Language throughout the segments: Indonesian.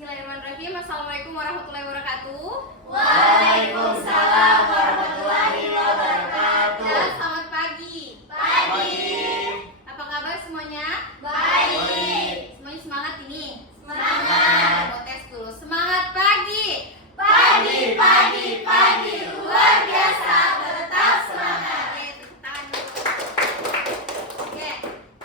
Bismillahirrahmanirrahim. Assalamualaikum warahmatullahi wabarakatuh. Waalaikumsalam warahmatullahi wabarakatuh. Dan selamat pagi. Pagi. Apa kabar semuanya? Baik. Semuanya semangat ini? Semangat. Mau tes dulu. Semangat pagi. Pagi luar biasa, tetap semangat. Oke, tepuk tangan dulu. Oke,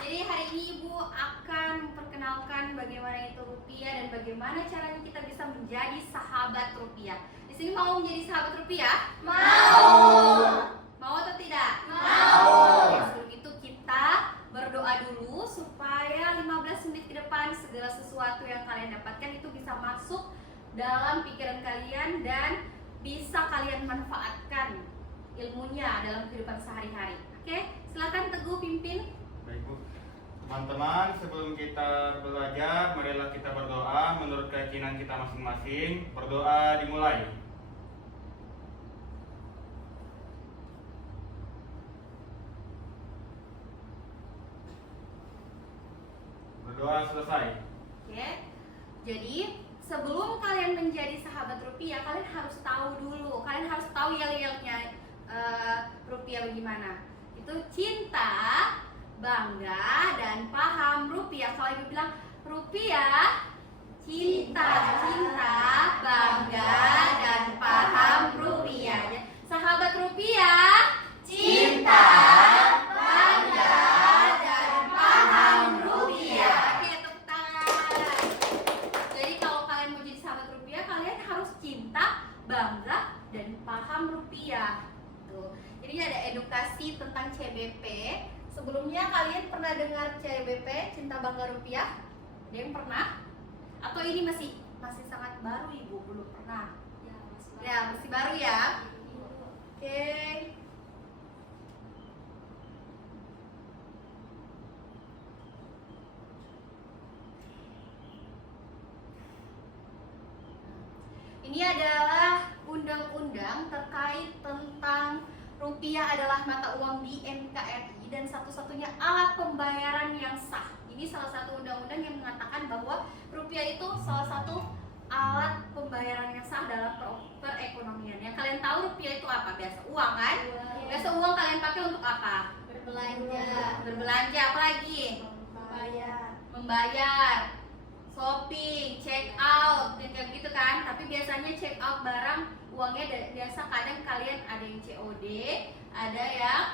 jadi hari ini Ibu akan memperkenalkan bagaimana itu rupiah dan bagaimana caranya kita bisa menjadi sahabat rupiah. Di sini mau menjadi sahabat rupiah? Mau. Mau atau tidak? Mau. Oke, sebelum itu kita berdoa dulu supaya 15 menit ke depan segala sesuatu yang kalian dapatkan itu bisa masuk dalam pikiran kalian dan bisa kalian manfaatkan ilmunya dalam kehidupan sehari-hari. Oke, silakan Teguh pimpin. Baik Bu, teman-teman, sebelum kita belajar, marilah kita berdoa menurut keyakinan kita masing-masing. Berdoa dimulai. Berdoa selesai. Oke, jadi sebelum kalian menjadi sahabat rupiah, kalian harus tahu dulu, kalian harus tahu yel-yelnya rupiah bagaimana. Itu cinta, bangga, dan paham rupiah. Kalau Ibu bilang rupiah, cinta, bangga, dan paham rupiah. Sahabat rupiah, Cinta, bangga, dan paham rupiah. Oke, tepuk tangan. Jadi kalau kalian mau jadi sahabat rupiah, kalian harus cinta, bangga, dan paham rupiah. Tuh. Jadi ada edukasi tentang CBP. Sebelumnya kalian pernah dengar CBP, cinta bangga rupiah? Ada yang pernah? Atau ini masih sangat baru Ibu, belum pernah? Ya, masih baru ya. Oke. Ini adalah undang-undang terkait tentang rupiah adalah mata uang di NKRI dan satu-satunya alat pembayaran yang sah. Ini salah satu undang-undang yang mengatakan bahwa rupiah itu salah satu alat pembayaran yang sah dalam perekonomian. Yang kalian tahu rupiah itu apa? Biasa uang kan? Biasa uang kalian pakai untuk apa? Berbelanja, apa lagi? Membayar, shopping, check out, kayak gitu kan. Tapi biasanya check out barang uangnya biasa kadang kalian ada yang COD, ada yang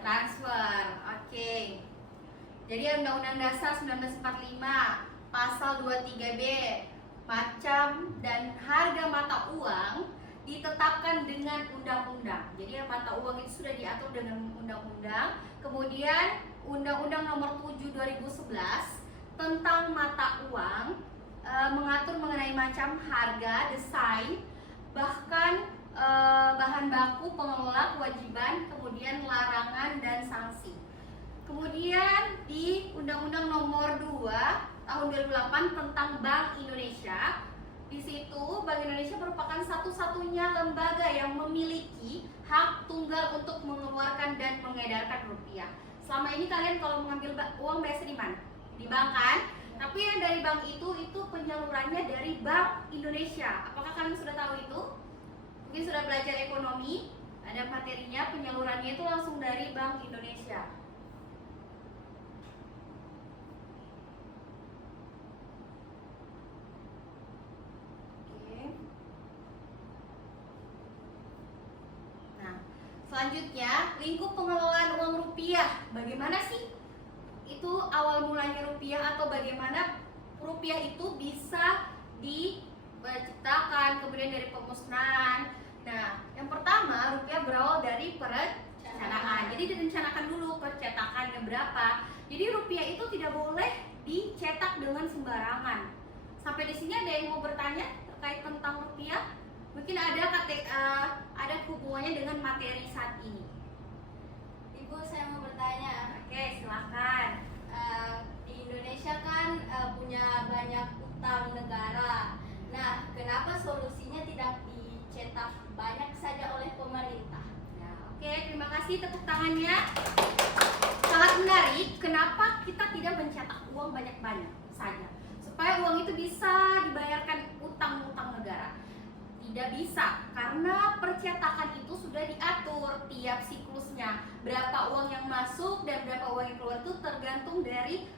transfer. Oke. Jadi Undang-Undang Dasar 1945 Pasal 23B, macam dan harga mata uang ditetapkan dengan undang-undang. Jadi mata uang itu sudah diatur dengan undang-undang. Kemudian Undang-Undang Nomor 7 2011 tentang mata uang mengatur mengenai macam, harga, desain, bahkan bahan baku, pengelola, kewajiban, kemudian larangan dan sanksi. Kemudian di Undang-Undang Nomor 2 Tahun 2008 tentang Bank Indonesia, di situ Bank Indonesia merupakan satu-satunya lembaga yang memiliki hak tunggal untuk mengeluarkan dan mengedarkan rupiah. Selama ini kalian kalau mengambil uang biasa di mana? Di bank kan? Tapi yang dari bank itu penyalurannya dari Bank Indonesia. Apakah kalian sudah tahu itu? Mungkin sudah belajar ekonomi, ada materinya, penyalurannya itu langsung dari Bank Indonesia. Oke. Nah, selanjutnya lingkup pengelolaan uang rupiah. Bagaimana sih itu awal mulanya rupiah atau bagaimana rupiah itu bisa diciptakan, kemudian dari pemusnahan. Nah, yang pertama rupiah berawal dari perencanaan. Jadi direncanakan dulu percetakannya berapa. Jadi rupiah itu tidak boleh dicetak dengan sembarangan. Sampai di sini ada yang mau bertanya terkait tentang rupiah? Mungkin ada hubungannya dengan materi saat ini. Ibu, saya mau bertanya. Oke, silakan. Di Indonesia kan punya banyak utang negara. Nah, kenapa solusinya tidak dicetak banyak saja oleh pemerintah? Nah, oke, terima kasih tepuk tangannya. Sangat menarik. Kenapa kita tidak mencetak uang banyak-banyak saja? Supaya uang itu itu bisa dibayarkan utang-utang negara. Tidak bisa, karena percetakan itu sudah diatur tiap siklusnya. Berapa uang yang masuk dan berapa uang yang keluar itu tergantung dari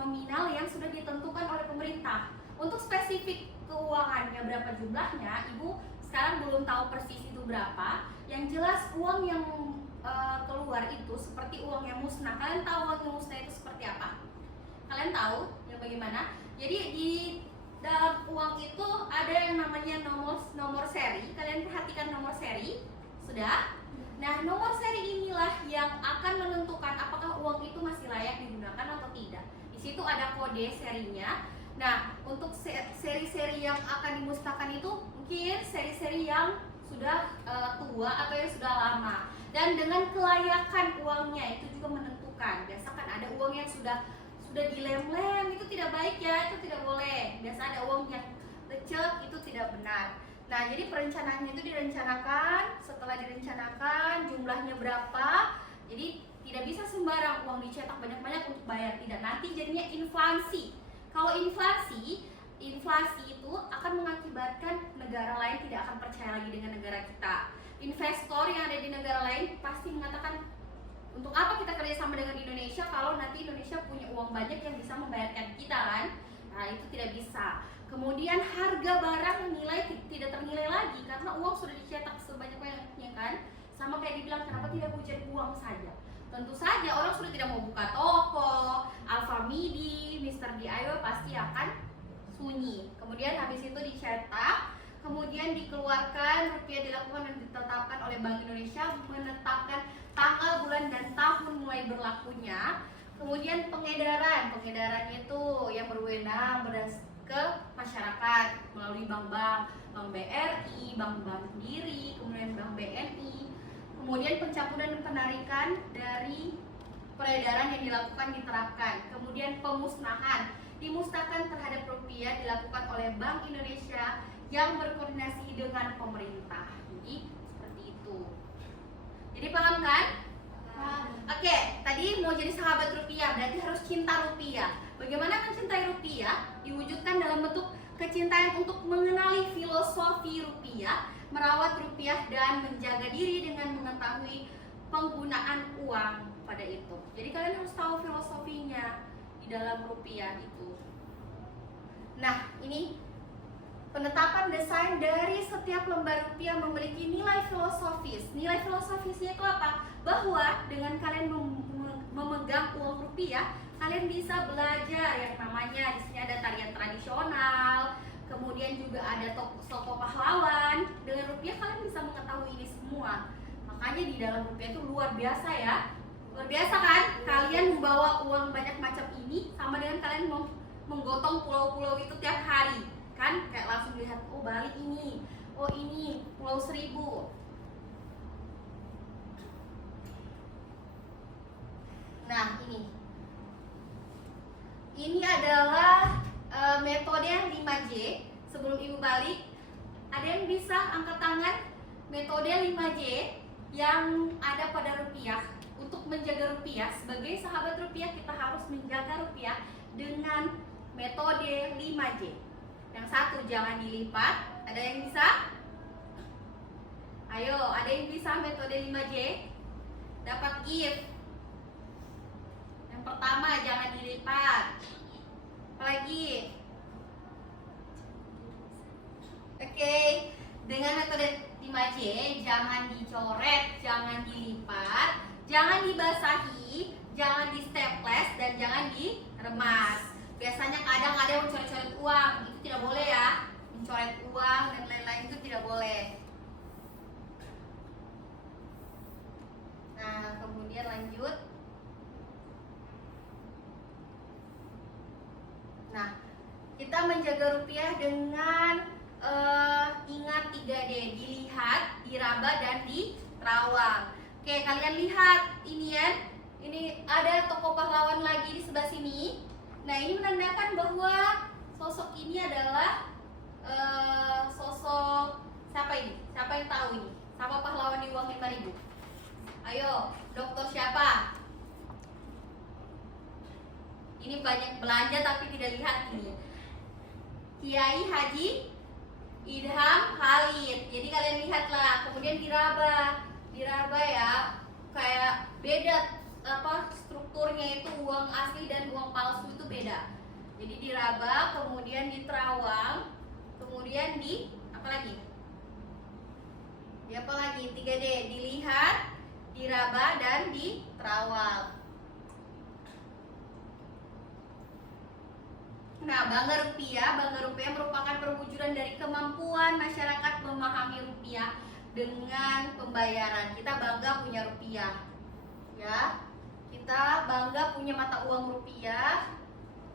nominal yang sudah ditentukan oleh pemerintah. Untuk spesifik keuangannya berapa jumlahnya, Ibu sekarang belum tahu persis itu berapa. Yang jelas uang yang keluar itu seperti uang yang musnah. Kalian tahu uang yang musnah itu seperti apa? Kalian tahu ya bagaimana? Jadi di dalam uang itu ada yang namanya nomor seri. Kalian perhatikan nomor seri, sudah? Nah, nomor seri inilah yang akan menentukan apakah uang itu masih layak digunakan atau tidak. Di situ ada kode serinya. Nah, untuk seri-seri yang akan dimusnahkan itu mungkin seri-seri yang sudah tua atau yang sudah lama. Dan dengan kelayakan uangnya itu juga menentukan. Biasakan ada uang yang sudah dilem-lem, itu tidak baik ya, itu tidak boleh. Biasa ada uang yang lecek, itu tidak benar. Nah, jadi perencanaannya itu direncanakan, setelah direncanakan jumlahnya berapa. Jadi tidak bisa sembarang uang dicetak banyak-banyak untuk bayar, tidak. Nanti jadinya inflasi. Kalau inflasi itu akan mengakibatkan negara lain tidak akan percaya lagi dengan negara kita. Investor yang ada di negara lain pasti mengatakan, untuk apa kita kerjasama dengan Indonesia kalau nanti Indonesia punya uang banyak yang bisa membayarkan kita kan? Nah, itu tidak bisa. Kemudian harga barang nilai tidak ternilai lagi karena uang sudah dicetak sebanyak-banyaknya kan? Sama kayak dibilang, kenapa tidak hujan uang saja? Tentu saja orang sudah tidak mau buka toko, Alfamidi, Mr. DIY pasti akan sunyi. Kemudian habis itu dicetak, kemudian dikeluarkan, rupiah dilakukan dan ditetapkan oleh Bank Indonesia, menetapkan tanggal, bulan, dan tahun mulai berlakunya. Kemudian pengedarannya itu yang berwenang ke masyarakat melalui bank-bank, Bank BRI, bank-bank sendiri, kemudian Bank BNI. Kemudian pencabutan dan penarikan dari peredaran yang dilakukan diterapkan. Kemudian pemusnahan, dimusnahkan terhadap rupiah dilakukan oleh Bank Indonesia yang berkoordinasi dengan pemerintah. Jadi seperti itu. Jadi paham kan? Oke, tadi mau jadi sahabat rupiah berarti harus cinta rupiah. Bagaimana mencintai rupiah? Diwujudkan dalam bentuk kecintaan untuk mengenali filosofi rupiah, merawat rupiah, dan menjaga diri dengan mengetahui penggunaan uang pada itu. Jadi kalian harus tahu filosofinya di dalam rupiah itu. Nah, ini penetapan desain dari setiap lembar rupiah memiliki nilai filosofis. Nilai filosofisnya itu apa? Bahwa dengan kalian memegang uang rupiah, kalian bisa belajar yang namanya di sini ada tarian tradisional, kemudian juga ada tokoh pahlawan. Dengan rupiah kalian bisa mengetahui ini semua. Makanya di dalam rupiah itu luar biasa ya. Luar biasa kan? Kalian membawa uang banyak macam ini sama dengan kalian menggotong pulau-pulau itu tiap hari. Kan kayak langsung lihat, oh Bali ini, oh ini Pulau Seribu. Nah, ini adalah metode yang 5J. Sebelum Ibu balik, ada yang bisa angkat tangan metode 5J yang ada pada rupiah. Untuk menjaga rupiah, sebagai sahabat rupiah kita harus menjaga rupiah dengan metode 5J. Yang satu, jangan dilipat. Ada yang bisa? Ayo, ada yang bisa metode 5J? Dapat gift. Yang pertama, jangan dilipat. Apalagi? Oke, dengan metode 5J, jangan dicoret, jangan dilipat, jangan dibasahi, jangan di staples, dan jangan diremas. Biasanya kadang ada yang mencoret-coret uang, itu tidak boleh ya. Mencoret uang dan lain-lain itu tidak boleh. Nah, kemudian lanjut. Nah, kita menjaga rupiah dengan ingat 3D, dilihat, diraba, dan diterawang. Oke, kalian lihat ini ya. Ini ada tokoh pahlawan lagi di sebelah sini. Nah, ini menandakan bahwa sosok ini adalah sosok siapa ini? Siapa yang tahu ini? Siapa pahlawan di uang 5.000? Ayo, dokter siapa? Ini banyak belanja tapi tidak lihat ini. Kiai Haji Idham Khalid. Jadi kalian lihatlah, kemudian diraba ya, kayak beda apa strukturnya itu, uang asli dan uang palsu itu beda. Jadi diraba, kemudian diterawang, kemudian di apa lagi? Di apa lagi? 3D, dilihat, diraba dan diterawang. Nah, Bangga Rupiah merupakan perwujudan dari kemampuan masyarakat memahami rupiah dengan pembayaran. Kita bangga punya rupiah, ya. Kita bangga punya mata uang rupiah.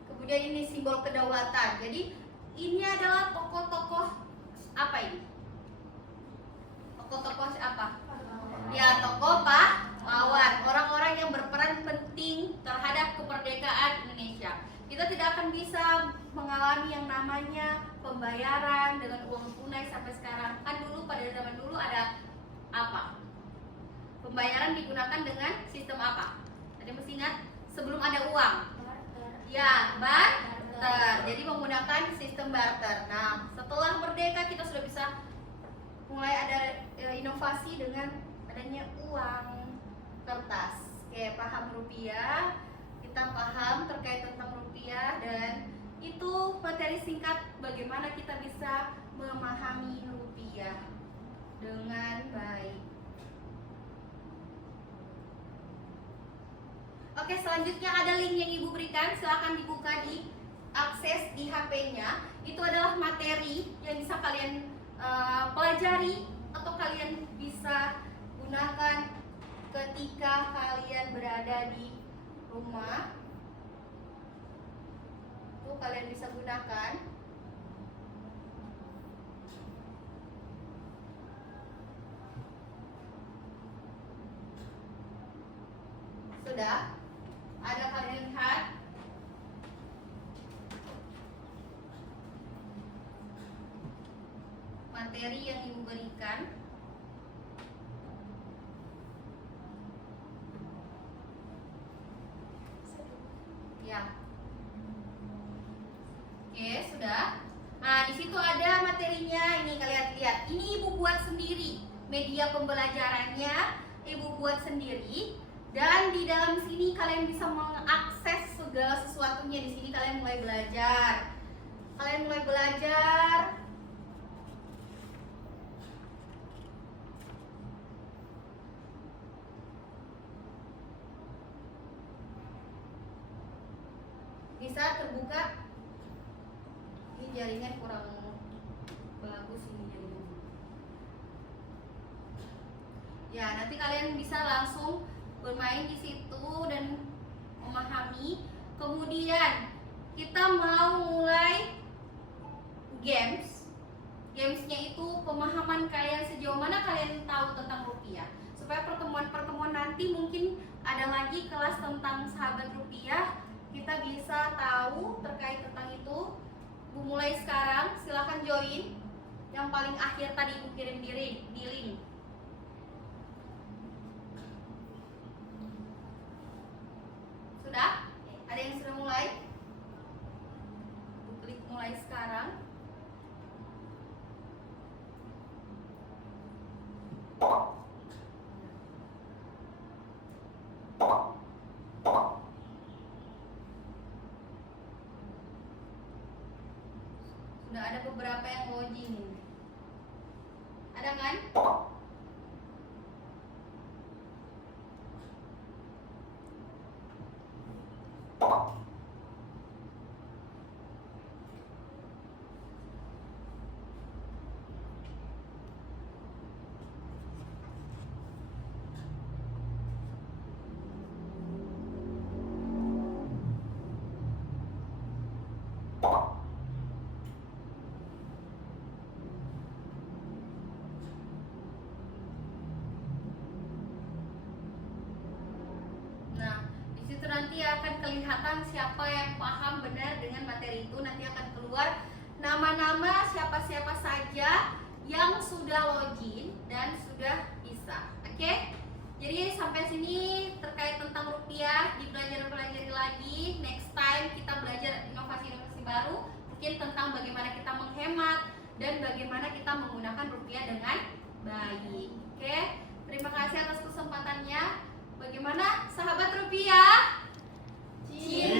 Kemudian ini simbol kedaulatan. Jadi ini adalah tokoh-tokoh apa ini? Tokoh-tokoh apa? Ya, tokoh pahlawan, orang-orang yang berperan penting terhadap kemerdekaan Indonesia. Kita tidak akan bisa mengalami yang namanya pembayaran dengan uang tunai sampai sekarang. Kan dulu pada zaman dulu ada apa? Pembayaran digunakan dengan sistem apa? Ada masih ingat? Sebelum ada uang. Ya, barter. Jadi menggunakan sistem barter. Nah, setelah merdeka kita sudah bisa mulai ada inovasi dengan adanya uang kertas. Oke, paham rupiah? Kita paham terkait tentang rupiah, dan itu materi singkat bagaimana kita bisa memahami rupiah dengan baik. Oke, selanjutnya ada link yang Ibu berikan, silahkan dibuka, di akses di HP-nya. Itu adalah materi yang bisa kalian pelajari atau kalian bisa gunakan ketika kalian berada di rumah. Tuh, kalian bisa gunakan. Sudah? Ada kalian lihat? Materi yang Ibu berikan. Ya. Oke, sudah. Nah, di situ ada materinya. Ini kalian lihat. Ini Ibu buat sendiri. Media pembelajarannya Ibu buat sendiri. Dan di dalam sini kalian bisa mengakses segala sesuatunya. Di sini kalian mulai belajar. Kalian mulai belajar. Bisa terbuka. Ini jaringan kurang bagus ini jaringan. Ya, nanti kalian bisa langsung bermain di situ dan memahami. Kemudian kita mau mulai games. Gamesnya itu pemahaman kalian sejauh mana kalian tahu tentang rupiah. Supaya pertemuan-pertemuan nanti mungkin ada lagi kelas tentang sahabat rupiah, kita bisa tahu terkait tentang itu. Bu, mulai sekarang silahkan join. Yang paling akhir tadi Ibu kirim di link. Sudah? Ada yang sudah mulai? Bu klik mulai sekarang. Sudah ada beberapa yang login. Ada kan? Nanti akan kelihatan siapa yang paham benar dengan materi itu. Nanti akan keluar nama-nama siapa-siapa saja yang sudah login dan sudah bisa. Oke? Jadi sampai sini terkait tentang rupiah, dipelajari lagi. Next time kita belajar inovasi-inovasi baru. sedikit tentang bagaimana kita menghemat dan bagaimana kita menggunakan rupiah dengan baik. Oke, terima kasih atas kesempatannya. Bagaimana sahabat rupiah? Cina